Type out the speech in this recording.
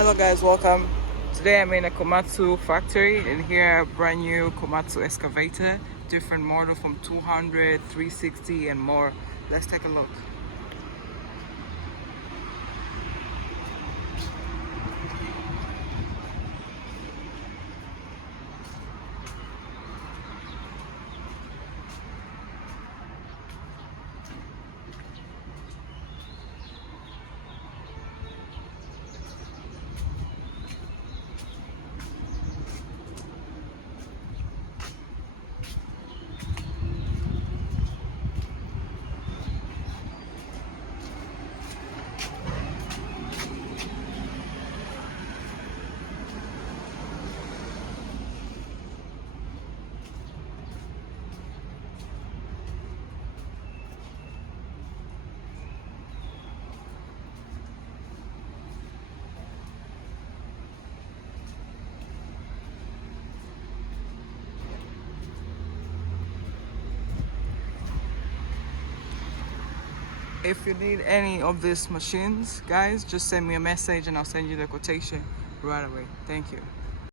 Hello guys, welcome. Today I'm in a Komatsu factory and here a brand new Komatsu excavator, different model from 200, 360 and more. Let's take a look. If you need any of these machines, guys, just send me a message and I'll send you the quotation right away. Thank you.